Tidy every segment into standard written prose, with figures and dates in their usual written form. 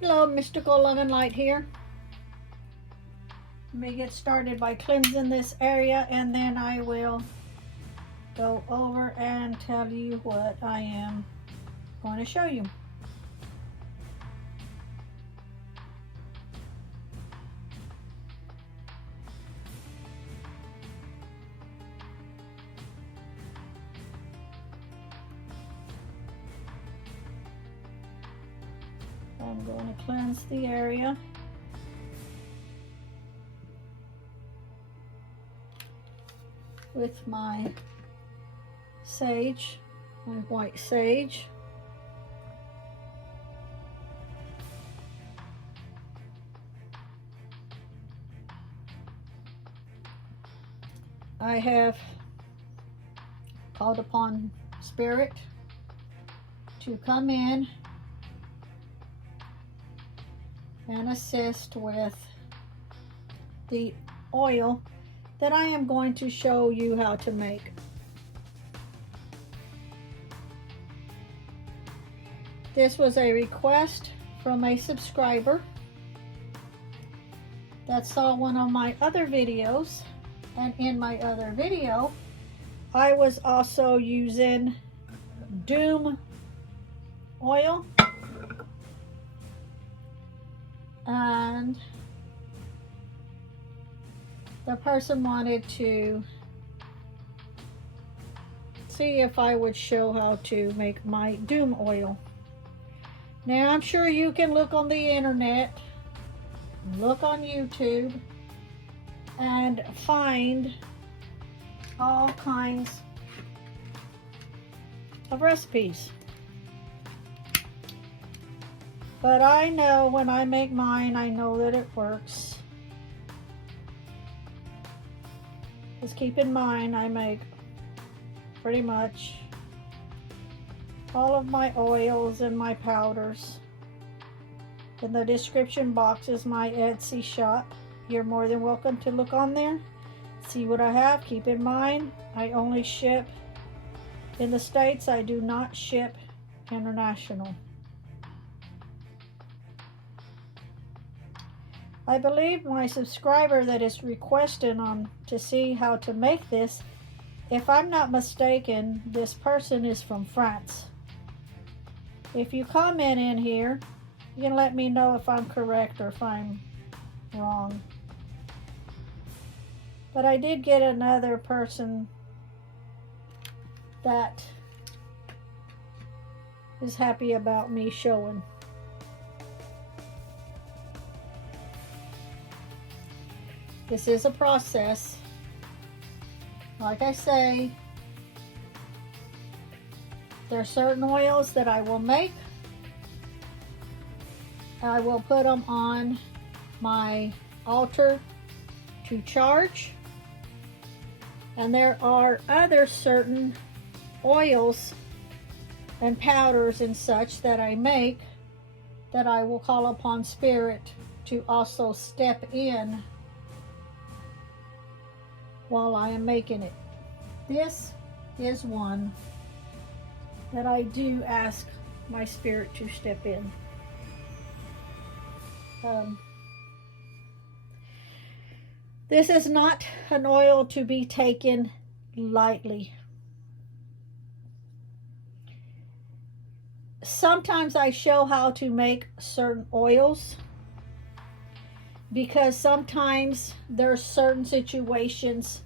Hello, Mystical Love and Light here. Let me get started by cleansing this area, and then I will go over and tell you what I am going to show you. I'm going to cleanse the area. With my sage, my white sage. I have called upon Spirit to come in and assist with the oil that I am going to show you how to make. This was a request from a subscriber that saw one of my other videos, and in my other video I was also using Doom oil, and the person wanted to see if I would show how to make my Doom oil. Now, I'm sure you can look on the internet, look on YouTube, and find all kinds of recipes. But I know when I make mine, I know that it works. Just keep in mind, I make pretty much all of my oils and my powders. In the description box is my Etsy shop. You're more than welcome to look on there, see what I have. Keep in mind, I only ship in the States. I do not ship international. I believe my subscriber that is requesting to see how to make this, if I'm not mistaken, this person is from France. If you comment in here, you can let me know if I'm correct or if I'm wrong. But I did get another person that is happy about me showing. This is a process. Like I say, there are certain oils that I will make. I will put them on my altar to charge. And there are other certain oils and powders and such that I make that I will call upon Spirit to also step in while I am making it. This is one that I do ask my Spirit to step in. This is not an oil to be taken lightly. Sometimes I show how to make certain oils because sometimes there are certain situations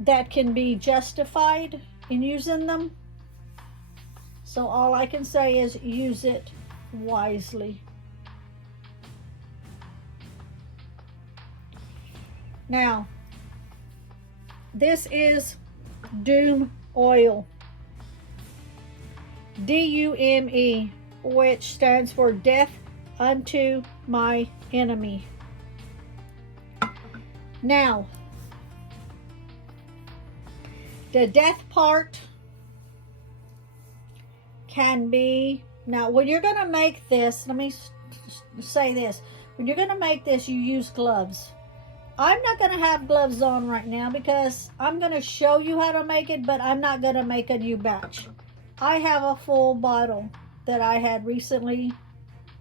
that can be justified in using them. So all I can say is use it wisely. Now, this is Doom oil. D-U-M-E, which stands for death unto my enemy. Now, the death part can be, now when you're going to make this, let me say this, when you're going to make this, you use gloves. I'm not going to have gloves on right now because I'm going to show you how to make it, but I'm not going to make a new batch. I have a full bottle that I had recently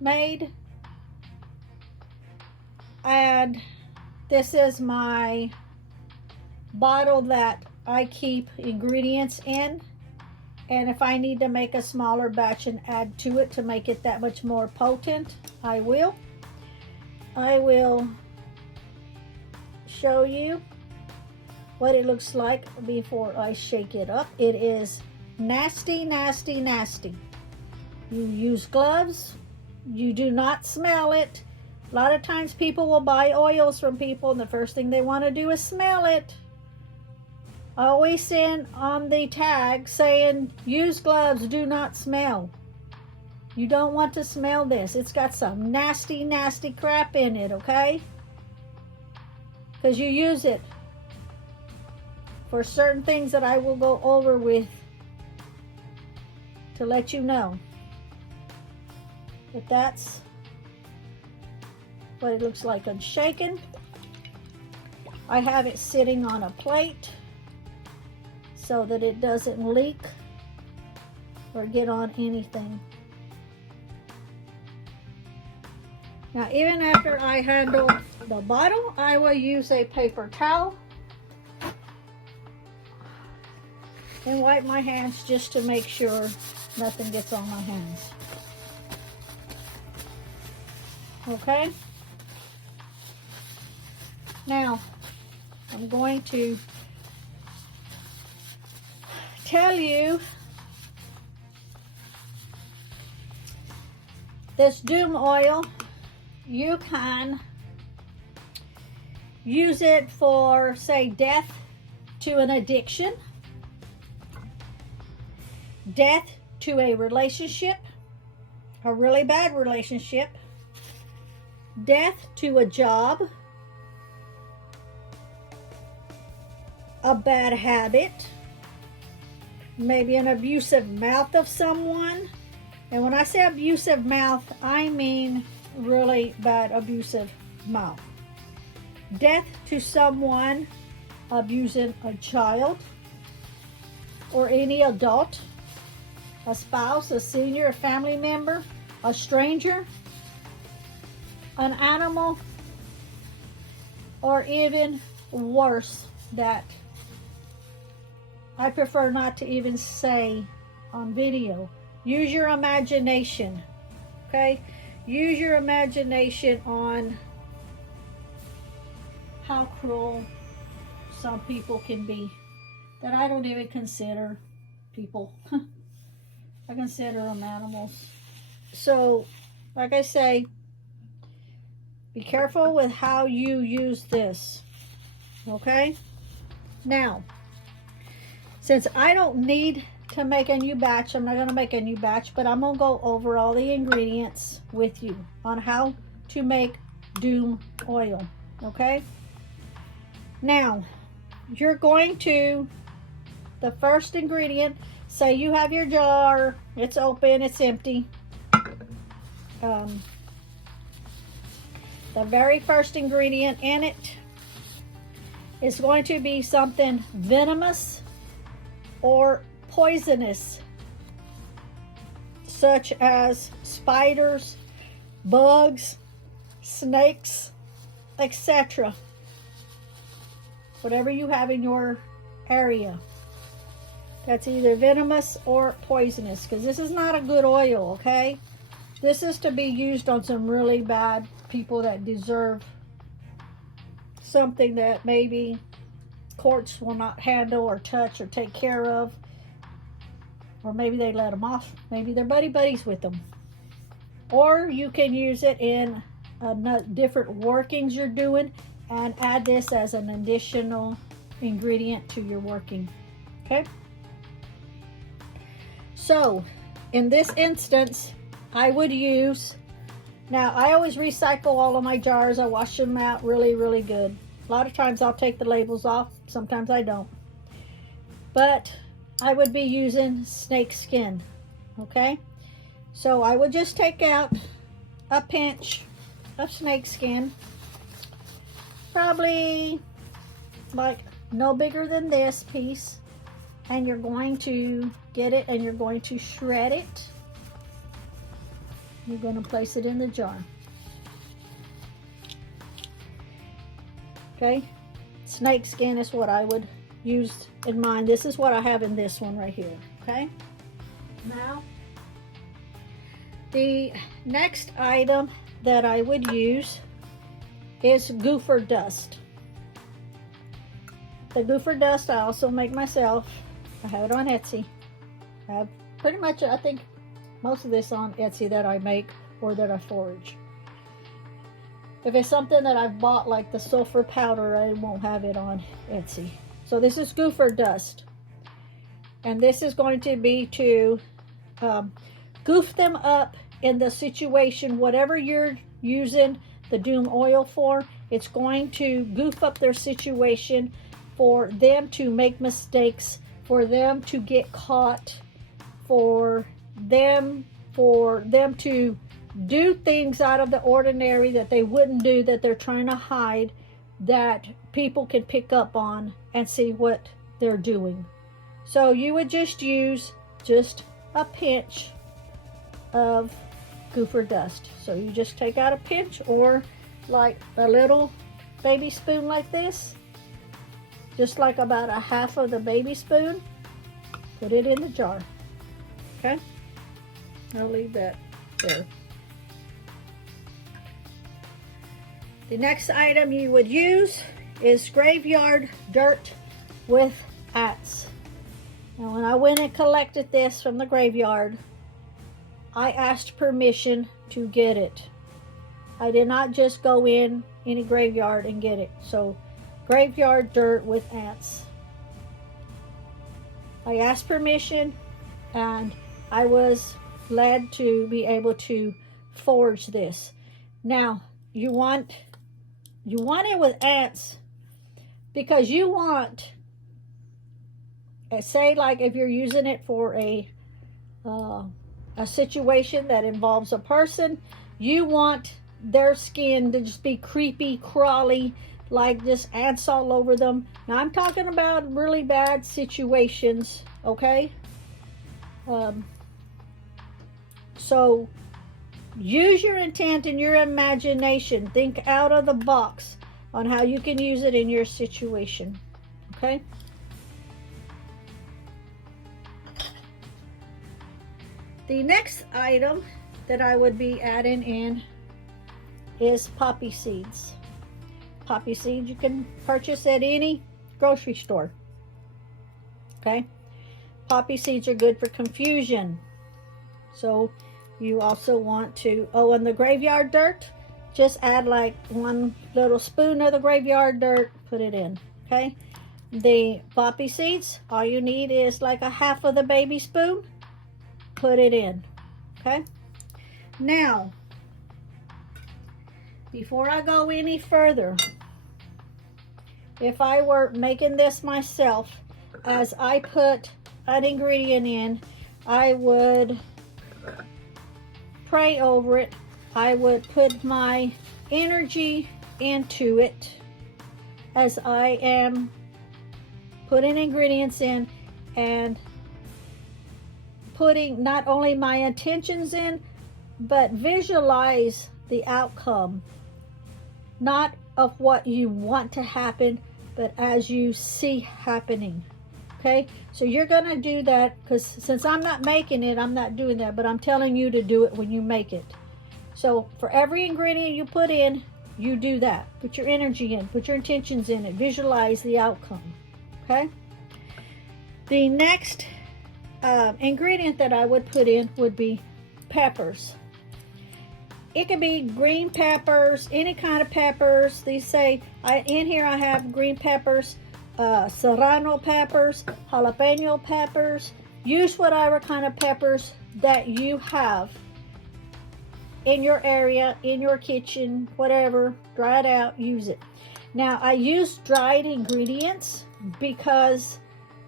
made. And this is my bottle that I keep ingredients in. And if I need to make a smaller batch and add to it to make it that much more potent, I will. I will show you what it looks like before I shake it up. It is nasty, nasty, nasty. You use gloves. You do not smell it. A lot of times people will buy oils from people and the first thing they want to do is smell it. Always send on the tag saying, use gloves, do not smell. You don't want to smell this. It's got some nasty, nasty crap in it, okay? Because you use it for certain things that I will go over with to let you know. But that's what it looks like unshaken. I have it sitting on a plate so that it doesn't leak or get on anything. Now, even after I handle the bottle, I will use a paper towel and wipe my hands just to make sure nothing gets on my hands. Okay? Now, I'm going to tell you this Doom oil, you can use it for, say, death to an addiction, death to a relationship, a really bad relationship, death to a job, a bad habit, maybe an abusive mouth of someone. And when I say abusive mouth, I mean really bad abusive mouth. Death to someone abusing a child or any adult, a spouse, a senior, a family member, a stranger, an animal, or even worse, that I prefer not to even say on video. Use your imagination, okay? Use your imagination on how cruel some people can be that I don't even consider people. I consider them animals. So, like I say, be careful with how you use this, okay? Now, since I don't need to make a new batch, I'm not going to make a new batch, but I'm going to go over all the ingredients with you on how to make Doom oil, okay? Now, you're going to, the first ingredient, say you have your jar, it's open, it's empty. The very first ingredient in it is going to be something venomous or poisonous, such as spiders, bugs, snakes, etc. Whatever you have in your area that's either venomous or poisonous, because this is not a good oil, okay? This is to be used on some really bad people that deserve something that maybe courts will not handle or touch or take care of, or maybe they let them off, maybe they're buddies with them, or you can use it in different workings you're doing and add this as an additional ingredient to your working, okay? So in this instance, I would use, now I always recycle all of my jars. I wash them out really, really good. A lot of times I'll take the labels off, sometimes I don't. But I would be using snake skin, okay? So I would just take out a pinch of snake skin, probably like no bigger than this piece, and you're going to get it and you're going to shred it. You're going to place it in the jar. Okay, snake skin is what I would use in mine. This is what I have in this one right here. Okay, now the next item that I would use is gopher dust. The gopher dust I also make myself. I have it on Etsy. I have pretty much, I think, most of this on Etsy that I make or that I forage. If it's something that I've bought, like the sulfur powder, I won't have it on Etsy. So this is gopher dust. And this is going to be to goof them up in the situation, whatever you're using the Doom oil for. It's going to goof up their situation for them to make mistakes, for them to get caught, for them to do things out of the ordinary that they wouldn't do, that they're trying to hide, that people can pick up on and see what they're doing. So you would just use just a pinch of gopher dust. So you just take out a pinch, or like a little baby spoon like this, just like about a half of the baby spoon. Put it in the jar. Okay, I'll leave that there. The next item you would use is graveyard dirt with ants. Now, when I went and collected this from the graveyard, I asked permission to get it. I did not just go in any graveyard and get it. So, graveyard dirt with ants. I asked permission, and I was led to be able to forge this. Now, you want it with ants because you want, say like if you're using it for a situation that involves a person, you want their skin to just be creepy, crawly, like just ants all over them. Now I'm talking about really bad situations, okay? So use your intent and your imagination. Think out of the box on how you can use it in your situation, okay? The next item that I would be adding in is poppy seeds. Poppy seeds you can purchase at any grocery store, okay? Poppy seeds are good for confusion. So you also want to, and the graveyard dirt, just add like one little spoon of the graveyard dirt, put it in, okay? The poppy seeds, all you need is like a half of the baby spoon, put it in, okay? Now, before I go any further, if I were making this myself, as I put an ingredient in, I would pray over it. I would put my energy into it as I am putting ingredients in and putting not only my intentions in, but visualize the outcome, not of what you want to happen, but as you see happening. Okay, so you're gonna do that, because since I'm not making it, I'm not doing that, but I'm telling you to do it when you make it. So for every ingredient you put in, you do that. Put your energy in, put your intentions in it, visualize the outcome. Okay, the next ingredient that I would put in would be peppers. It could be green peppers, any kind of peppers. These say, in here I have green peppers, serrano peppers, jalapeno peppers. Use whatever kind of peppers that you have in your area, in your kitchen, whatever. Dry it out, use it. Now, I use dried ingredients because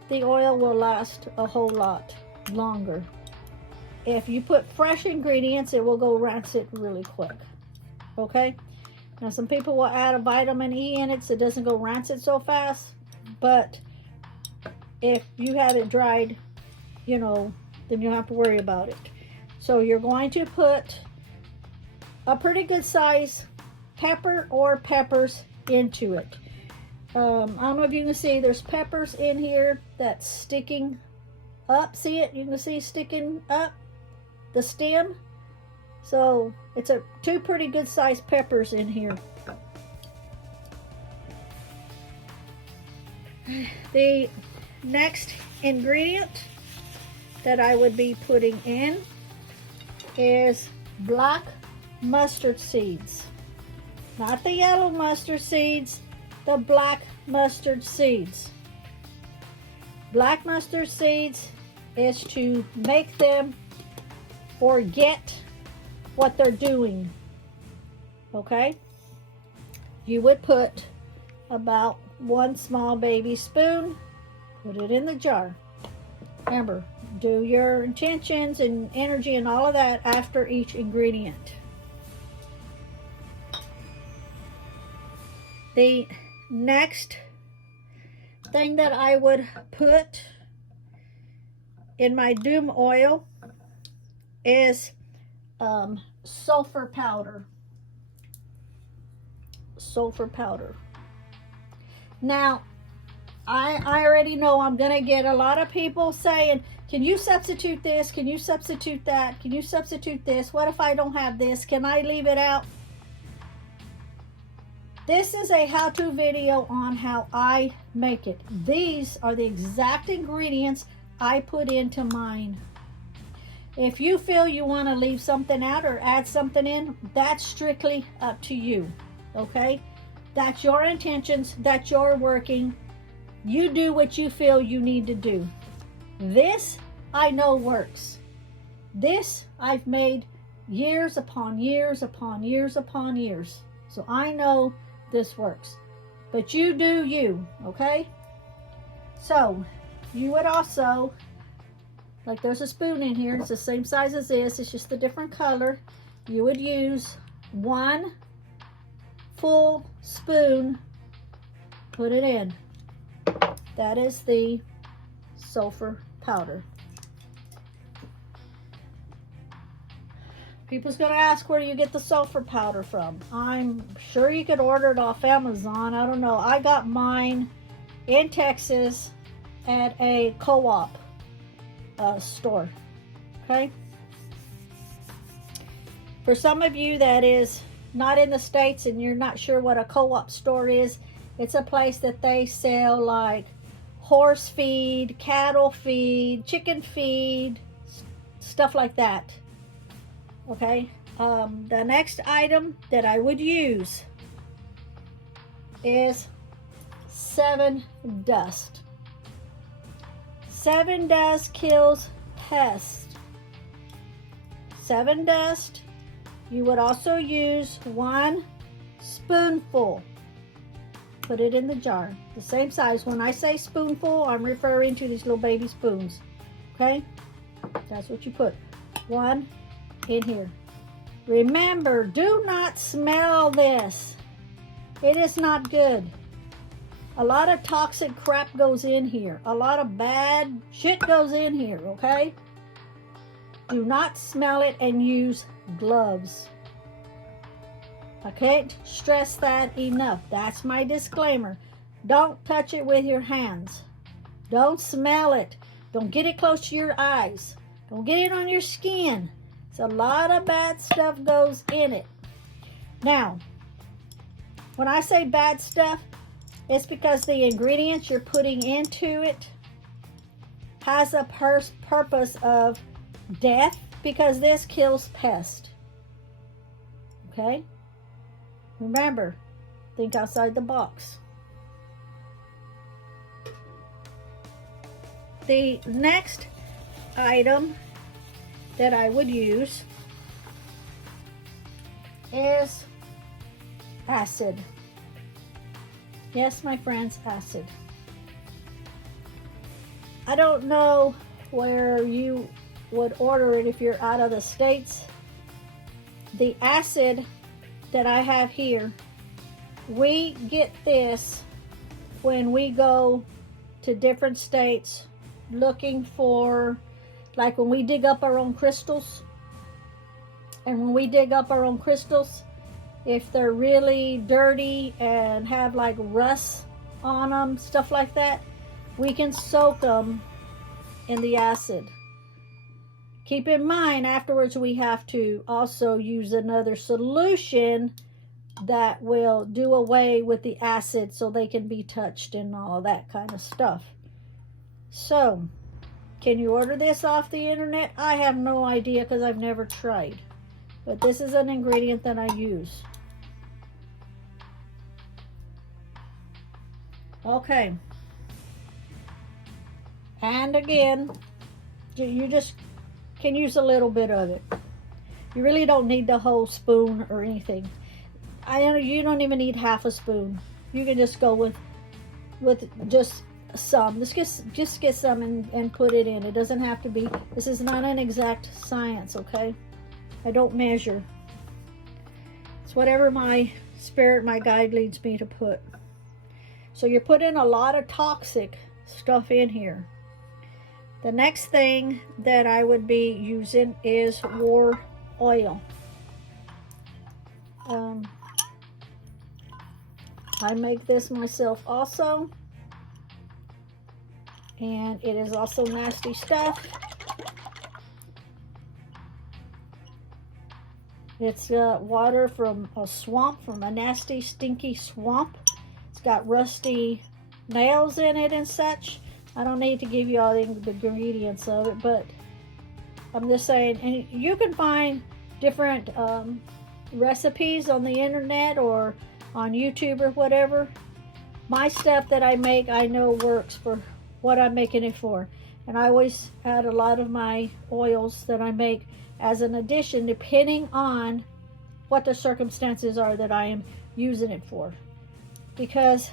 the oil will last a whole lot longer. If you put fresh ingredients, it will go rancid really quick. Okay? Now, some people will add a vitamin E in it so it doesn't go rancid so fast. But if you have it dried, then you don't have to worry about it. So you're going to put a pretty good size pepper or peppers into it. I don't know if you can see, there's peppers in here that's sticking up. See it? You can see sticking up the stem. So it's two pretty good sized peppers in here. The next ingredient that I would be putting in is black mustard seeds. Not the yellow mustard seeds, the black mustard seeds. Black mustard seeds is to make them forget what they're doing. Okay? You would put about 1 small baby spoon, put it in the jar. Remember, do your intentions and energy and all of that after each ingredient. The next thing that I would put in my doom oil is sulfur powder. Sulfur powder. Now, I already know I'm going to get a lot of people saying, can you substitute this? Can you substitute that? Can you substitute this? What if I don't have this? Can I leave it out? This is a how-to video on how I make it. These are the exact ingredients I put into mine. If you feel you want to leave something out or add something in, that's strictly up to you. Okay? That's your intentions. That's your working. You do what you feel you need to do. This I know works. This I've made years upon years upon years upon years. So I know this works. But you do you, okay? So you would also, like there's a spoon in here, it's the same size as this, it's just a different color. You would use 1 full spoon, put it in. That is the sulfur powder. People's going to ask, where do you get the sulfur powder from? I'm sure you could order it off Amazon. I don't know. I got mine in Texas at a co-op store. Okay? For some of you that is not in the States and you're not sure what a co-op store is, it's a place that they sell like horse feed, cattle feed, chicken feed, stuff like that. Okay, the next item that I would use is 7 Dust. 7 Dust kills pests. 7 Dust, you would also use 1 spoonful. Put it in the jar, the same size. When I say spoonful, I'm referring to these little baby spoons. Okay, that's what you put. 1 in here. Remember, do not smell this. It is not good. A lot of toxic crap goes in here. A lot of bad shit goes in here, okay? Do not smell it and use gloves. I can't stress that enough. That's my disclaimer. Don't touch it with your hands. Don't smell it. Don't get it close to your eyes. Don't get it on your skin. So a lot of bad stuff goes in it. Now, when I say bad stuff, it's because the ingredients you're putting into it has a purpose of death, because this kills pests. Okay? Remember, think outside the box. The next item that I would use is acid. Yes, my friends, acid. I don't know where you would order it if you're out of the States. The acid that I have here, we get this when we go to different states looking for, like when we dig up our own crystals, And when we dig up our own crystals, if they're really dirty and have like rust on them, stuff like that, we can soak them in the acid. Keep in mind, afterwards we have to also use another solution that will do away with the acid so they can be touched and all that kind of stuff. So, can you order this off the internet? I have no idea because I've never tried. But this is an ingredient that I use. Okay. And again, you just can use a little bit of it. You really don't need the whole spoon or anything. You don't even need half a spoon. You can just go with just some. Just get some and put it in. It doesn't have to be. This is not an exact science, okay? I don't measure. It's whatever my spirit, my guide leads me to put. So you're putting a lot of toxic stuff in here. The next thing that I would be using is war oil. I make this myself also. And it is also nasty stuff. It's water from a swamp, from a nasty, stinky swamp. It's got rusty nails in it and such. I don't need to give you all the ingredients of it, but I'm just saying, and you can find different recipes on the internet or on YouTube or whatever. My stuff that I make, I know works for what I'm making it for. And I always add a lot of my oils that I make as an addition, depending on what the circumstances are that I am using it for. Because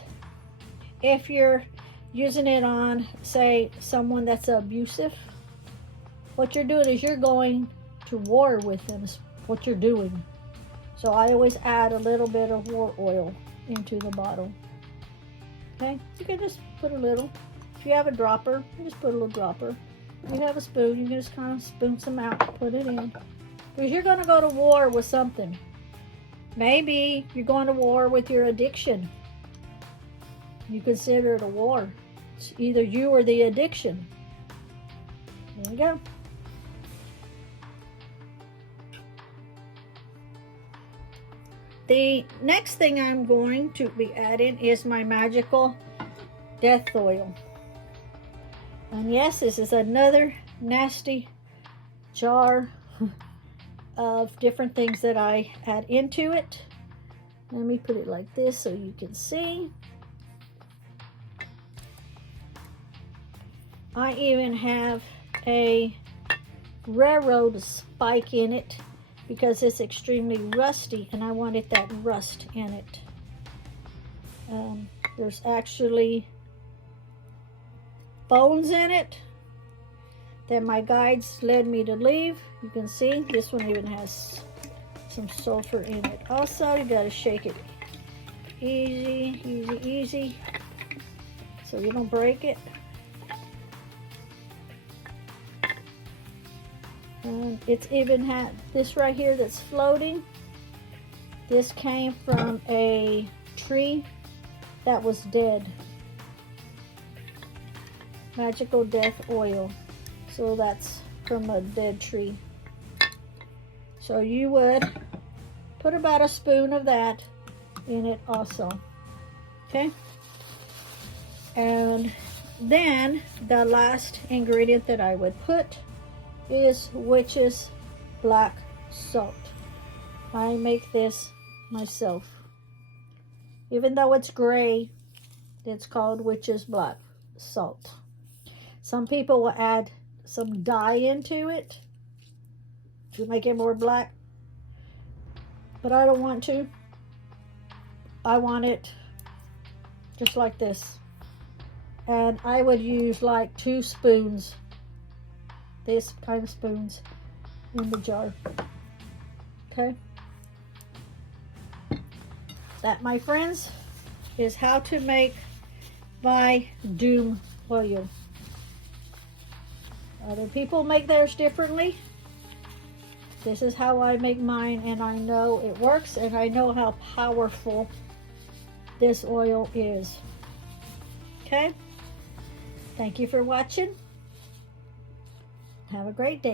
if you're using it on, say, someone that's abusive, what you're doing is you're going to war with them, is what you're doing. So I always add a little bit of war oil into the bottle. Okay, you can just put a little. If you have a dropper, you just put a little dropper. If you have a spoon, you can just kind of spoon some out, put it in. Because you're going to go to war with something. Maybe you're going to war with your addiction. You consider it a war. It's either you or the addiction. There you go. The next thing I'm going to be adding is my magical death oil. And yes, this is another nasty jar of different things that I add into it. Let me put it like this so you can see. I even have a railroad spike in it because it's extremely rusty and I wanted that rust in it. There's actually bones in it that my guides led me to leave. You can see this one even has some sulfur in it. Also, you gotta shake it easy, easy, easy, so you don't break it. And it's even had this right here that's floating. This came from a tree that was dead. Magical death oil. So that's from a dead tree. So you would put about a spoon of that in it also. Okay? And then the last ingredient that I would put is witch's black salt. I make this myself. Even though it's gray, it's called witch's black salt. Some people will add some dye into it to make it more black, but I don't want to. I want it just like this. And I would use like 2 spoons, this kind of spoons, in the jar. Okay? That, my friends, is how to make my doom oil. Other people make theirs differently. This is how I make mine, and I know it works, and I know how powerful this oil is. Okay? Thank you for watching. Have a great day.